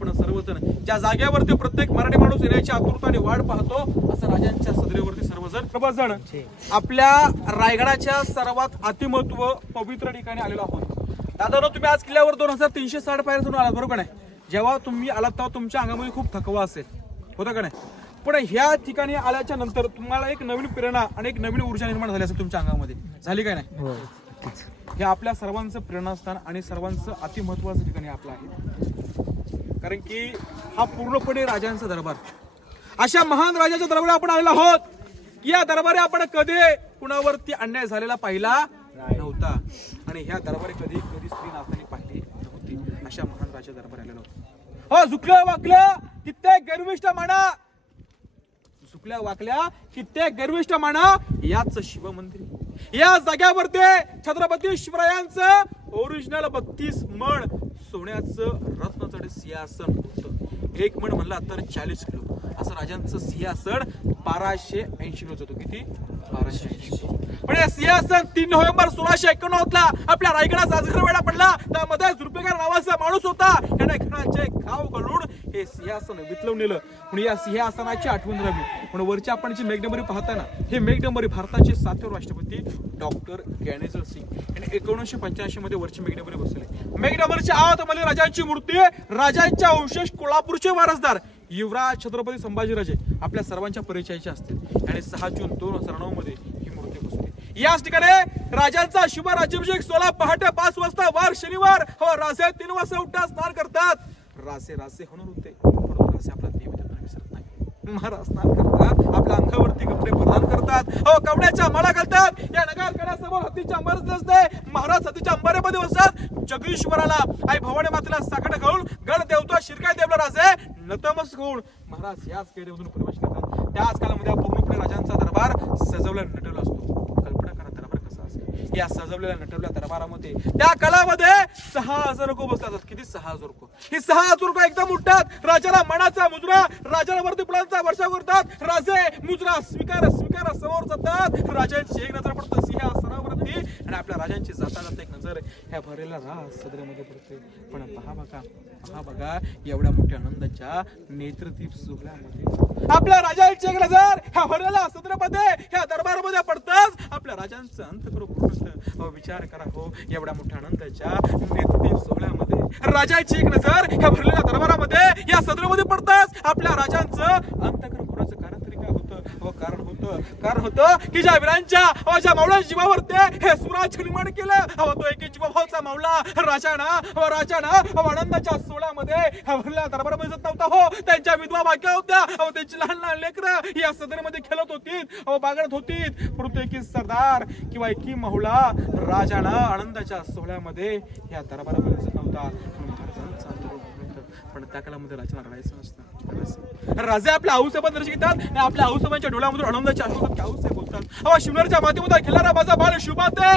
पण सर्वजण ज्या जागेवरती प्रत्येक मराठी माणूस येण्याची आतुरताने वाट पाहतो, असं राजांच्या सदरेवरती सर्वजण आपल्या रायगडाच्या सर्वात अतिमहत्व पवित्र ठिकाणी आलेलो आहोत. दादा तुम्ही आज किल्ल्यावर 2360 पायऱ्या चढून आलात, बरोबर नाही? जेव्हा तुम्ही आलात तेव्हा तुमच्या अंगामध्ये खूप थकवा असेल, होतं का नाही? पण ह्या ठिकाणी आल्याच्या नंतर तुम्हाला एक नवीन प्रेरणा आणि एक नवीन ऊर्जा निर्माण झाली असेल तुमच्या अंगामध्ये, झाली काय नाही? हे आपल्या सर्वांचं प्रेरणास्थान आणि सर्वांचं अतिमहत्वाचं ठिकाणी आपलं आहे, कारण की हा पूर्णपणे राजांचा दरबार. अशा महान राजाच्या दरबारी आपण आलेलो आहोत की या दरबारी आपण कधी कुणावरती अन्याय झालेला पाहिला नव्हता आणि ह्या दरबारी कधी स्त्री नाचताना पाहिली नव्हती. अशा महान राजा दरबारी आलेलो आहोत. हो, झुकलं वाकलं कित्येक गर्विष्ठ म्हणा, झुकल्या वाकल्या कित्येक गर्विष्ठ म्हणा, याच शिव मंदिर या जाग्यावरती छत्रपती शिवरायांचं ओरिजिनल 32 मण सोन्याचं रत्नजड सिंहासन होतं. एक मण म्हणला तर 40 किलो असं राजांचं सिंहासन 1280 किलोच होतं. किती? 1280. पण हे सिंहासन 3 नोव्हेंबर 1691 ला आपल्या रायगडाचा अजगर वेळा पडला. त्यामध्ये झुरपेकर नावाचा माणूस होता, त्याने घराचे खाव घालून हे सिंहासन वितलवून नेलं. म्हणून या सिंहासनाची आठवण राहावी म्हणून वरची आपण जी मेघडंबरी पाहताना, हे मेघडंबरी भारताचे 7वे राष्ट्रपती डॉक्टर ज्ञानेश्वर सिंग यांनी 1985 मध्ये वरची मेघडंबरी बसवली. मेघडंबरीच्या आतमध्ये राजांची मूर्ती, राजांच्या वंशज कोल्हापूरचे वारसदार युवराज छत्रपती संभाजीराजे आपल्या सर्वांच्या परिचयाचे असतील आणि 6 जून 2009 मध्ये ही मूर्ती बसवली. याच ठिकाणी राजांचा शुभ राज्याभिषेक 16 पहाटे 5 वाजता वार शनिवार राजे 3 वाजता उठा स्नान करतात. रासे होणार होते, परंतु रासे आपला देव विसरत नाही. महाराज स्नान करतात, आपल्या अंगावरती कपडे प्रदान करतात, कपड्याच्या माळा घालतात. या नगरकड्यासमोर हत्तीच्या अंबार असते. महाराज हत्तीच्या अंबाऱ्यामध्ये बसतात. जगदीश्वराला आई भवानी मातेला साकड घालून गड देवता शिरकाय देवला राजे नतमस्तक होऊन महाराज याच गेटमधून प्रवेश करतात. त्याच काळामध्ये पूर्णपणे राजांचा दरबार सजवला नटवला असतो. कल्पना करा दरबार कसा असेल. या सजवलेल्या नटवल्या दरबारामध्ये त्या काळामध्ये 6000 लोक बसतात. किती? 6000 लोक. ही 6000 लोक एकदम उठतात. राजाला मनाचा मुजरा, राजाला वरती फुलांचा वर्षाव करतात. राजे मुजरा स्वीकार समोर जातात. राजांची एक नजर पडते सिंहासनावरती आणि आपल्या राजांची जाता एक नजर ह्या भरलेल्या सदरेमध्ये पडते. पण पहा बघा एवढ्या मोठ्या आनंदाच्या नेत्रदीप सोहळ्यामध्ये आपल्या राजांची एक नजर ह्या भरलेल्या सदरेमध्ये ह्या दरबारामध्ये पडताच आपल्या राजांचं अंतःकरण पूर्ण विचार करा. हो, एवढ्या मोठ्या आनंदाच्या नेत्रदीप सोहळ्यामध्ये राजांची एक नजर ह्या भरलेल्या दरबारामध्ये या सदरेमध्ये पडताच आपल्या राजांचं अंतःकरण पूर्णाचं कारण तरी काय होतं? कारण होतं की ज्या वीरांच्या ज्या मावळ्या जीवावरती हे सुराज्य निर्माण केलं, तो एक जीवाभावचा मावळा राजाना आनंदाच्या सोहळ्यामध्ये भरलेल्या दरबारामध्ये जात नव्हता. हो, त्यांच्या विधवा बायका होत्या, त्यांची लहान लेकरं या सदरेमध्ये खेळत होती, बागडत होती, परंतु एकी सरदार किंवा एकी मावळा राजाना आनंदाच्या सोहळ्यामध्ये या दरबारामध्ये जात नव्हता. पण त्या काळामध्ये राजाला रडायचं नसतं. राजे आपल्या आऊसाहेब दर्शन घेतात आणि आपल्या आऊसाहेबांच्या डोळ्यामधून आनंदाच्या आशोधात आऊसाहेब बोलतात. शिवनेरच्या मातीमध्ये खेळणारा माझा बाल शुभा ते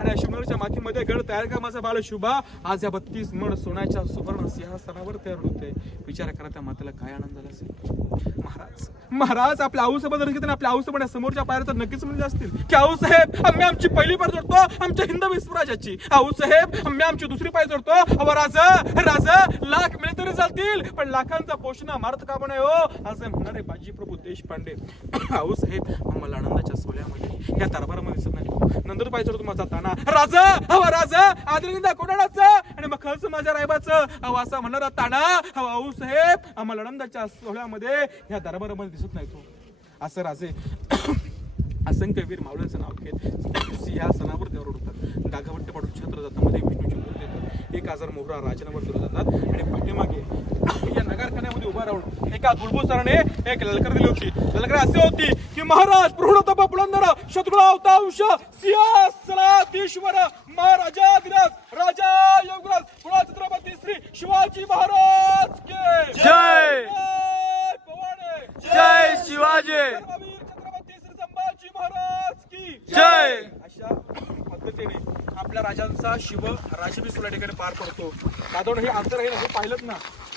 आणि शिवनेरच्या मातीमध्ये गड तयार करा माझा बाल शुभा आज या 32 मण सोन्याच्या सुवर्ण सिंहासनावर तयार होते. विचार करा त्या मातेला काय आनंद झाला असेल. महाराज आपल्या आऊसाहेब दर्शन घेताना आपल्या आऊसाहेब समोरच्या पायऱ्या तर नक्कीच म्हणले असतील की आऊसाहेब आम्ही आमची पहिली पाय जोडतो आमच्या हिंदवी स्वराज्याची. आऊसाहेब आम्ही आमची दुसरी पाय जोडतो. राज लाख मिळे तरी चालतील पण लाखांचा पोषणा मारत का म्हणे हो असे म्हणणारे बाजी प्रभू देशपांडे. आऊसाहेब आम्हाला आनंदाच्या सोहळ्यामध्ये या दरबारामध्ये दिसत नाही. नंतर पाय जोडतो माझा ताना राजा आदरिंदा कोणाचं आणि मग खर्च माझ्या रायबाचं असं म्हणणारा ताना आऊसाहेब आम्हाला आनंदाच्या सोहळ्यामध्ये या दरबारामध्ये दिसत नाही. तो असं राजे असंख्य वीर मावळ्यांचं नाव घेत सिंहासनावर देवर उडतात. गागावट्टे पाडून छत्र जातामध्ये विष्णूची मूर्ती देतात. 1000 मोहरा राजनावर दिले जातात आणि पाठीमागे या नगरखान्यामध्ये उभा राहून एका दुर्बुसाराने एक ललकर दिली होती. ललकर असे होती की महाराज पूर्णतप पुरंदर शत्रुघ्नावतांश सिंहासनाधीश्वर महाराजाधिराज राजा योगराज पुन्हा छत्रपती श्री शिवाजी महाराज के जय. जय शिवाजी. छत्रपती श्री संभाजी महाराज की जय. अशा पद्धतीने आपल्या राजांचा शिव राजभिषेक या ठिकाणी पार पडतो. दादोड हे अंतर आहे ना, हे पाहिलं ना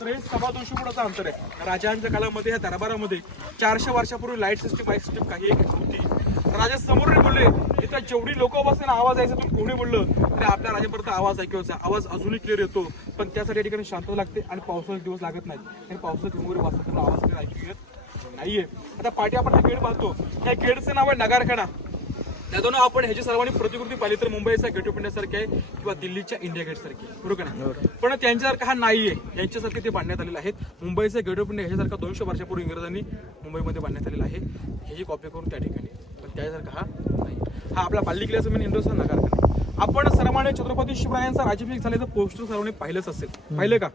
तर हे 250 फुटाचं अंतर आहे. राजांच्या काळामध्ये या दरबारामध्ये 400 वर्षापूर्वी लाईट सिस्टीम काही नव्हती. राजा समोर नाही बोलले, इथं जेवढी लोक बसले ना आवाज यायचा, तुम्ही कोणी बोललं तरी आपल्या राजापर्यंत आवाज ऐकायचा. आवाज अजूनही क्लिअर येतो, पण त्यासाठी या ठिकाणी शांतता लागते आणि पावसाचे दिवस लागत नाहीत. आणि पावसाचे वगैरे वाचतात आवाज क्लिअर ऐकू येत नाहीये. आता पाठी आपण हा गेट पाहतो, त्या गेटचं नाव आहे नगारखाना. त्यातून आपण ह्याची सर्वांनी प्रतिकृती पाहिली तर मुंबईचा गेट ऑफ इंडिया सारखे आहे किंवा दिल्लीच्या इंडिया गेट सारखे, बरोबर ना? पण त्यांच्यासारखा हा नाहीये. यांच्यासारखे ते बांधण्यात आलेले आहेत. मुंबईचा गेट ऑफ इंडिया ह्याच्यासारखा 200 वर्षापूर्वी इंग्रजांनी मुंबईमध्ये बांधण्यात आलेला आहे. ह्याची कॉपी करून त्या ठिकाणी, पण त्याच्यासारखा हा नाही. हा आपला बाल्ली किल्ल्याचा मेन इंडोसा नगारखाना. आपण सर्वांनी छत्रपती शिवरायांचा राज्याभिषेक झाल्याचं पोस्टर सर्वांनी पाहिलंच असेल, पाहिलं का?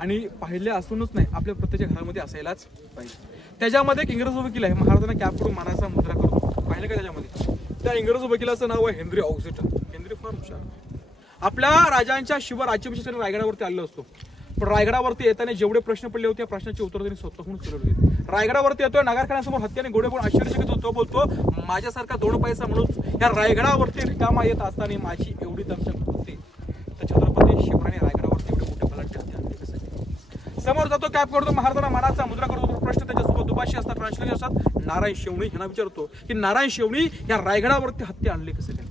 आणि पाहिले असूनच नाही, आपल्या प्रत्येक घरामध्ये असायलाच पाहिजे. त्याच्यामध्ये एक इंग्रज वकील आहे, महाराजांना कॅप करून मानाचा मुद्रा करतो, पाहिलं का? त्याच्यामध्ये त्या इंग्रज वकिलाचं नाव आहे हेनरी ऑक्सिटन. हेनरी फार हुशार. आपल्या राजांच्या शिवराज्याभिषेक रायगडावरती आलेलो असतो, पण रायगडावरती येताना जेवढे प्रश्न पडले होते त्या प्रश्नाची उत्तर त्यांनी स्वतःहून सोडवली. रायगडावरती येतोय, नगारखान्यासमोर हत्याने घोडे पण आश्चर्यचकित होतो, बोलतो माझ्यासारखा 2 पैसा म्हणून या रायगडावरती रिकामा येत असताना माझी एवढी दमछाक होते. तर छत्रपती शिवरायांनी रायगडावरती एवढे मोठे बलाढ्य हत्यार आणले कसे? समोर जातो, कॅप करतो, महाराजांना मानाचा मुद्रा करतो. प्रश्न त्याच्यासोबत दुभाषी असतात, ट्रान्सलेटर असतात. नारायण शेवणी यांना विचारतो की नारायण शेवणी या रायगडावरती हत्या आणली कसे काय?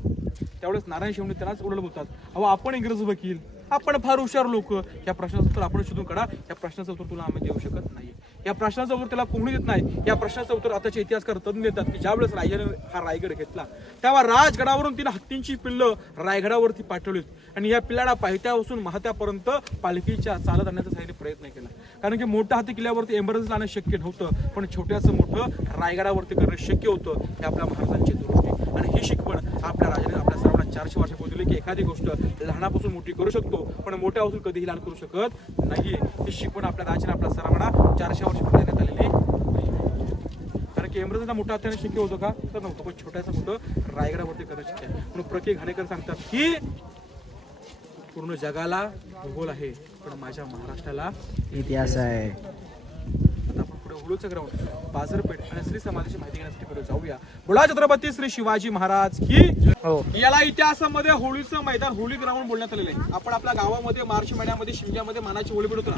त्यावेळेस नारायण शेवणी त्यांनाच उलट बोलतात, अहो आपण इंग्रज वकील, आपण फार हुशार लोक, या प्रश्नाचं उत्तर आपण शोधून काढा. या प्रश्नाचं उत्तर तुला आम्ही देऊ शकत नाही. या प्रश्नाचं उत्तर त्याला कोणी देत नाही. या प्रश्नाचं उत्तर आताचे इतिहासकार तज्ञ देतात की ज्यावेळेस राजाने हा रायगड घेतला तेव्हा राजगडावरून तिने हत्तींची पिल्लं रायगडावरती पाठवलीत आणि या पिल्लाला पायथ्यापासून महात्यापर्यंत पालखीच्या चालत आणण्याचा साहित्य प्रयत्न केला. कारण की मोठा हत्ती किल्ल्यावरती एम्बरन्स लावणं शक्य नव्हतं, पण छोट्याचं मोठं रायगडावरती करणं शक्य होतं. हे आपल्या महाराजांची दृष्टी आणि ही शिकवण आपल्या राजाने आपल्या सर्वांना 400 वर्षापूर्वी दिली की एखादी गोष्ट लहानापासून मोठी करू शकतो, पण मोठ्यापासून कधीही लहान करू शकत नाहीये. ही शिकवण आपल्या राजाने आपल्या सर्वांना 400 वर्षापूर्वी देण्यात आलेली. कारण की एम्ब्रजला मोठा हत्याने शक्य होतं का? तर नव्हतं, पण छोट्याचं मोठं रायगडावरती करणं शक्य आहे. म्हणून प्रके घाणेकर सांगतात की पूर्ण जगाला भूगोल आहे, पण माझ्या महाराष्ट्राला इतिहास आहे. आता आपण पुढे हुळूचं ग्राउंड, बाजारपेठ आणि श्री समाजाची माहिती घेण्यासाठी पुढे जाऊया. बोला छत्रपती श्री शिवाजी महाराज की. याला इतिहासामध्ये होळीचं मैदान, होळी ग्राउंड बोलण्यात आलेलं आहे. आपण आपल्या गावामध्ये मार्च महिन्यामध्ये शिमग्यामध्ये मानाची होळी पेटवतो ना,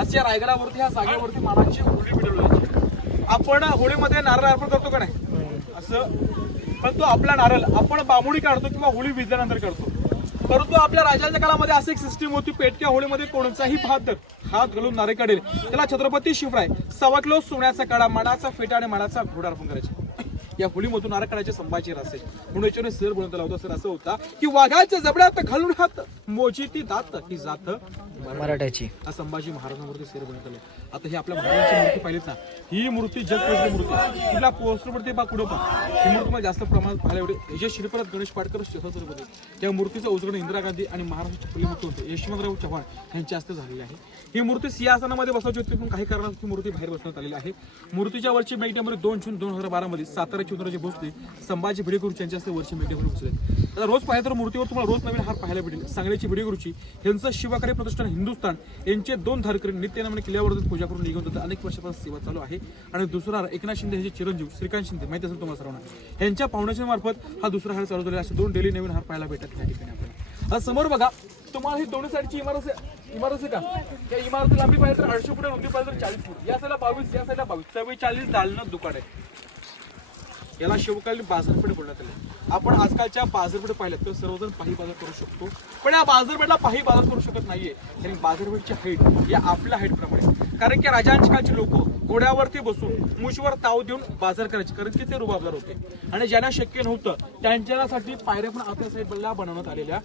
अशा रायगडावरती ह्या जागेवरती मानाची होळी पेटवली. आपण होळीमध्ये नारळ अर्पण करतो का नाही असं, पण तो आपला नारळ आपण बांबुडी काढतो किंवा होळी विजल्यानंतर काढतो. परंतु आपल्या राजांच्या काळामध्ये अशी एक सिस्टीम होती, पेटक्या होळीमध्ये कोणताही हात घालून नारे काढेल त्याला छत्रपती शिवराय 1.25 किलो सोन्याचा कडा, मानाचा फेटा आणि मानाचा घोडा अर्पण करायचे. या होळीमधून नारळ काढायचे संभाजी रासे म्हणून याच्याने सर बोलत होता. सर असं होता की वाघाच्या जबड्यात घालून हात मोजी ती दात ही जात मराठ्याची, हा संभाजी महाराजांवरती सर बनत आले. आता ही आपल्या महाराजांची मूर्ती पाहिलीत ना, ही मूर्ती जगप्रसिद्ध मूर्ती. तुला पोस्टरवरती बा पुढे पहा, ही मूर्ती मला जास्त प्रमाणात पाहायला एवढे हे श्रीपरत गणेश पाटकर शेफासर होते. या मूर्तीचं उजगण इंदिरा गांधी आणि महाराष्ट्राचे पहिले मुख्यमंत्री यशवंतराव चव्हाण यांच्या हस्ते झालेली आहे. ही मूर्ती सिंहासनामध्ये बसवायची होती, पण काही कारणास्तव मूर्ती बाहेर बसवण्यात आलेली आहे. मूर्तीच्या वरची मेघ नंबर 2 जून 2012 मध्ये साताऱ्याचे उदराजे भोसले संभाजी भिडेगुरुची यांच्या हस्ते वरची मेघ बसले. आता रोज पाहिलं तर मूर्तीवर तुम्हाला रोज नवीन हार पाहायला भेटेल. सांगलीची भिडेगुरुची यांचं शिवकार्य प्रतिष्ठान हिंदुस्थान यांचे 2 धारकरी नित्याने किल्ल्यावर पूजा करून निघून जातात. अनेक वर्षापासून सेवा चालू आहे. आणि दुसरा एकनाथ शिंदे हे चिरंजीव श्रीकांत शिंदे माहिती असेल तुम्हाला सर्वांना, यांच्या पाहुण्याच्या मार्फत हा दुसरा हार चालू झाला. असे 2 डेली नवीन हार पाहायला भेटतात या ठिकाणी आपल्याला. आज समोर बघा, तुम्हाला ही दोन्ही साईडची इमारत आहे का? या इमारती लांबी पाहिजे तर 800 फूट, रुंदी पाहिजे तर 40 फूट. या साईडला 22, या साईडला 22, 44 दालनं दुकान आहे. याला शिवकालीन बाजारपेठ बोलण्यात आले. आपण आजकालच्या बाजारपेठ पाहिल्यात तर सर्वजण पाही बाजार करू शकतो, पण या बाजारपेठला पाही बाजार करू शकत नाहीये. कारण बाजारपेठची हाईट या आपल्या हाईट प्रमाणे, कारण की राजांच्या काळची लोक घोड्यावरती बसून मुशीवर ताव देऊन बाजार करायचे, कारण की ते रुबाबदार होते आणि ज्यांना शक्य नव्हतं त्यांच्यासाठी पायऱ्या पण आपल्या साईडला बनवण्यात आलेल्या.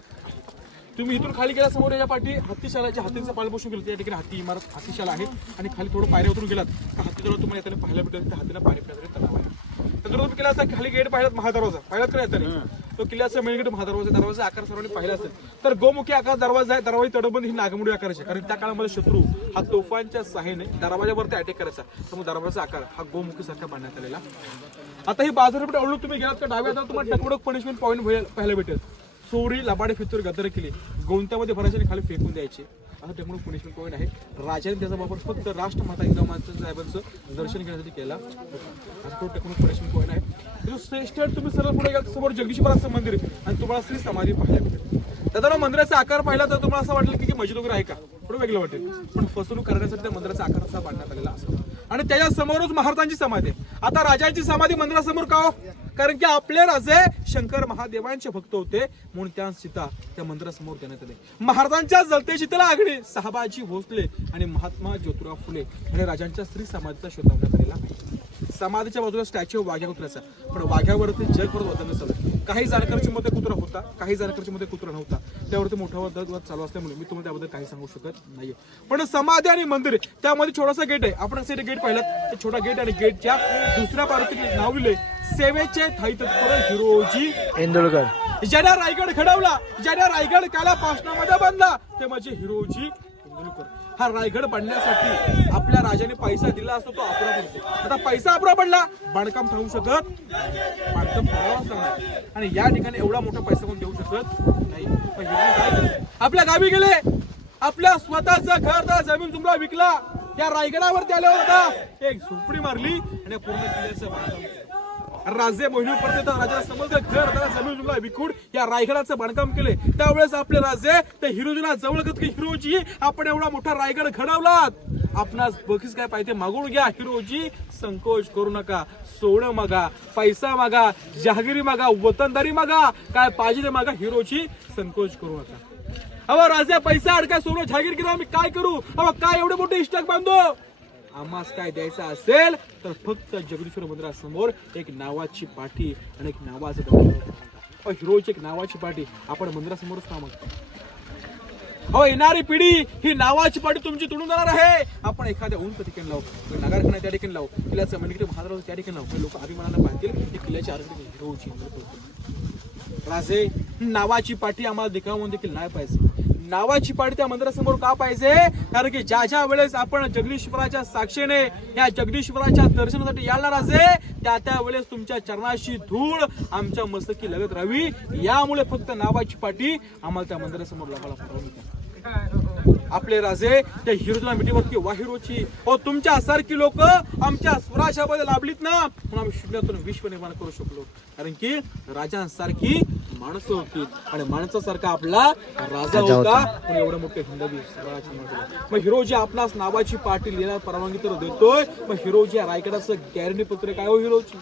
तुम्ही इथून खाली गेला, समोर या पाठी हत्तीशालाच्या हत्तीचं पालपोषण केलं, त्या ठिकाणी हत्ती इमारत हत्तीशाला आहे. आणि खाली थोडं पायऱ्या उतरून गेलात तर हत्तीला तुम्हाला येताना पाहायला भेटेल, त्या हत्तीला पाणी पिण्यासाठी तलाव आहे. तर तुम्ही किल्ल्याचा खाली गेट पाहिलात, महादरवाजा पाहिलात का येताना, तो किल्ल्याचा मेन गेट दरवाजा आकार सर्वांनी पाहिला असेल. तर गोमुखी आकार दरवाजा आहे, दरवाजा तडबंद ही नागमोडी आकाराची, कारण त्या काळामध्ये शत्रू हा तोफांच्या सहाय्याने दरवाजावरती अटॅक करायचा, त्यामुळे दरवाजाचा आकार हा गोमुखी सारखा बांधण्यात आलेला. आता ही बाजारपेठ अवलून तुम्ही गेलात का डाव्या हाताला तुम्हाला टकमडक पनिशमेंट पॉईंट पाहायला भेटेल. चोरी, लबाडे, फितूर, गद्दारी केली, गोंत्यामध्ये भरायचे आणि खाली फेकून द्यायचे, असा टेक्निक पनिशमेंट पॉईंट आहे. राजाने त्याचा वापर फक्त राष्ट्रमाता इंदिरा साहेबांचं दर्शन घेण्यासाठी केला. हा तो टेक्निक पनिशमेंट पॉईंट आहे. स्टेट तुम्ही सरळ पुढे गेला समोर जगदीश महाराजचं मंदिर आणि तुम्हाला श्री समाधी पाहायला भेटेल. दादा मंदिराचा आकार पाहिला तर तुम्हाला असं वाटेल की मस्जिद वगैरे आहे का, थोडं वेगळं वाटेल, पण फसवणूक करण्यासाठी त्या मंदिराचा आकार असा बांधण्यात आलेला असतो. आणि त्याच्या समोरच महाराजांची समाधी आहे. आता राजांची समाधी मंदिरासमोर का हो? कारण की आपले राजे शंकर महादेवांचे भक्त होते म्हणून त्या सीता त्या मंदिरासमोर देण्यात आले. महाराजांच्या जलते शीतला अग्नी साहेबाजी भोसले आणि महात्मा ज्योतिराव फुले आणि राजांच्या स्त्री समाधीचा शोध लावण्यात आलेला. समाधीच्या बाजूला स्टॅच्यू वाघ्या कुत्र्याचा, पण वाघ्यावरती जगभर वादन चालू. काही जाणकारांच्या मध्ये कुत्रा होता, काही जाणकारांच्या मध्ये कुत्रा नव्हता. त्यावरती मोठा वाद चालू असल्यामुळे मी तुम्हाला त्याबद्दल काही सांगू शकत नाहीये. पण समाधी आणि मंदिर त्यामध्ये छोटासा गेट आहे. आपण असे गेट पाहिलं, छोटा गेट आणि गेटच्या दुसऱ्या पार्वती नाव लिहिले सेवेचे थाई तत्पर हिरोजी इंदुलकर. ज्याने रायगड घडवला, ज्याने रायगड काला पाषाणामध्ये बांधला ते म्हणजे हिरोजी इंदुलकर. हा रायगड बांधण्यासाठी आपल्या राजाने पैसा दिला असतो, तो अपुरा पडतो. आता पैसा अपुरा पडला, बांधकाम थांबू शकत, बांधकाम थांबावंच लागणार. आणि या ठिकाणी एवढा मोठा पैसा कोण देऊ शकत नाही. पण हिरोजी काय केलं? आपल्या गावी गेले, आपल्या स्वतःचं घर जमीन जुमला विकला, या रायगडावरती आल्यावर होता एक झोपडी मारली आणि पूर्ण किल्ल्याचं बांधकाम केलं. राजे मोहिनी पर्यंत राजाला समजलं घर त्याला जमीन जुमला विकून या रायगडाचं बांधकाम केले. त्यावेळेस आपले राजे ते हिरोजीला जवळ करत की हिरोजी आपण एवढा मोठा रायगड घडवलात, आपणास बक्षीस काय पाहिजे मागून घ्या. हिरोजी संकोच करू नका, सोनं मागा, पैसा मागा, जहागिरी मागा, वतनदारी मागा, काय पाहिजे ते मागा, हिरोजी संकोच करू नका. अहो राजे पैसा अडकाय सोनं जहागीर केलं आम्ही काय करू? अहो काय एवढे मोठे इष्टक बांधो? आम्हास काय द्यायचं असेल तर फक्त जगदीश्वर मंदिरासमोर एक नावाची पाठी आणि एक नावाचं दगड. हिरोची एक नावाची पाठी आपण मंदिरासमोरच का मागतो? हो येणारी पिढी ही नावाची पाठी तुमची तुडून जाणार आहे. आपण एखाद्या उंच ठिकाणी लावू, नगरखाना त्या ठिकाणी लावू, किल्ल्याचं मंदिर महाराज त्या ठिकाणी लावू, लोक अभिमानानं पाहतील की किल्ल्याची आरती हिरोची. राजे नावाची पाठी आम्हाला दिखावून देखील नाही पाहिजे. नावाची पाठी त्या मंदिरासमोर का पाहिजे? कारण की ज्या ज्या वेळेस आपण जगदीश्वराच्या साक्षीने या जगदीश्वराच्या दर्शनासाठी यायला राजे, त्या वेळेस तुमच्या चरणाशी धूळ आमच्या मस्तकी लगत राहावी. यामुळे फक्त नावाची पाठी आम्हाला त्या मंदिरासमोर लावायला परवानगी. आपले राजे त्या हिरोला मिठीवरती वा हिरोची. हो तुमच्या सारखी लोक आमच्या स्वराज्यामध्ये लाभलीत ना म्हणून आम्ही शून्यातून विश्व निर्माण करू शकलो. कारण की राजांसारखी माणसं होती आणि माणसासारखा आपला राजा होता पण एवढं मोठे हिंदवी स्वराज्य. मग हिरोजी आपणास नावाची पाठी लिहायला परवानगी तर देतोय, मग हिरोजी या रायगडाचं गॅरंटी पत्र काय हो हिरोजी?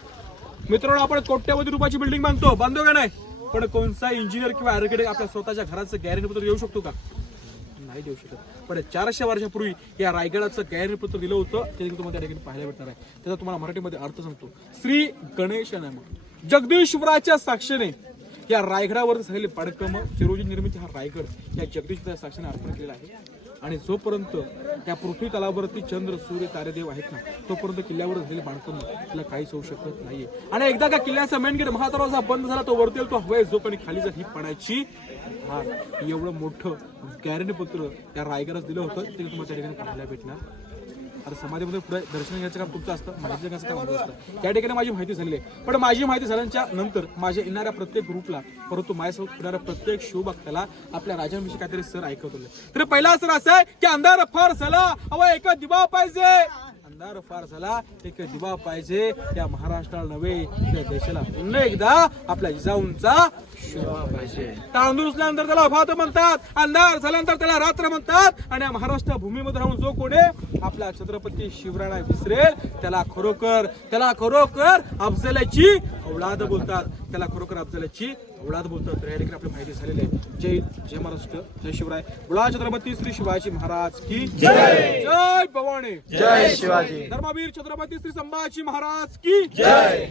मित्रांनो आपण कोट्यावधी रुपयाची बिल्डिंग बांधतो का नाही? पण कोणता इंजिनियर किंवा आर्किटेक्ट आपल्या स्वतःच्या घराचं गॅरंटी पत्र देऊ शकतो का? नाही देऊ शकत. पण 400 वर्षापूर्वी या रायगडाचं गॅरंटी पत्र दिलं होतं, ते तुम्हाला त्या ठिकाणी पाहायला भेटणार आहे. त्याचा तुम्हाला मराठीमध्ये अर्थ सांगतो. श्री गणेश नाम जगदीश्वराच्या साक्षीने या रायगडावर झालेले बांधकाम चिरोजी निर्मिती हा रायगड या जगदीश्वराच्या साक्षीने अर्पण केलेला आहे. आणि जोपर्यंत त्या पृथ्वी तलावरती चंद्र सूर्य तारेदेव आहेत ना तोपर्यंत किल्ल्यावर झालेले बांधकाम त्याला काहीच होऊ शकत नाहीये. आणि एकदा का किल्ल्याचा मेन गेट महादरवाजा बंद झाला तो वरती तो हवाय जो आणि खाली जर ही पडायची. हा एवढं मोठं गॅरंटी पत्र त्या रायगडात दिलं होतं ते तुम्हाला त्या ठिकाणी पाहायला भेटणार. आता समाधीमध्ये पुढे दर्शन घ्यायचं काम तुमचं असतं, माहिती घ्यायचं काम आमचं असतं. त्या ठिकाणी माझी माहिती झालेली आहे. पण माझी माहिती झाल्याच्या नंतर माझ्या येणाऱ्या प्रत्येक ग्रुपला परंतु माझ्यासोबत येणाऱ्या प्रत्येक शिवभक्ताला आपल्या राजांविषयी काहीतरी सर ऐकवले. तर पहिला सर असं आहे की अंधार फार झाला अव एक दिवा पाहिजे. अंधार फार झाला एक दिवा पाहिजे त्या महाराष्ट्राला नव्हे त्या देशाला पुन्हा एकदा आपल्या जिजाऊंचा शिवा पाहिजे. तांदूळ उचल्यानंतर त्याला भात म्हणतात, अंधार झाल्यानंतर त्याला रात्र म्हणतात. आणि या महाराष्ट्र भूमीमध्ये राहून जो कोणी आपल्या छत्रपती शिवरायांना विसरेल त्याला खरोखर अफजलाची औलाद बोलतात. त्याला खरोखर अफजलाची औलाद बोलतात. तर या ठिकाणी आपली माहिती झालेली आहे. जय महाराष्ट्र, जय शिवराय. बोला छत्रपती श्री शिवाजी महाराज की जय. जय भवानी, जय शिवाजी. धर्मवीर छत्रपती श्री संभाजी महाराज की जय.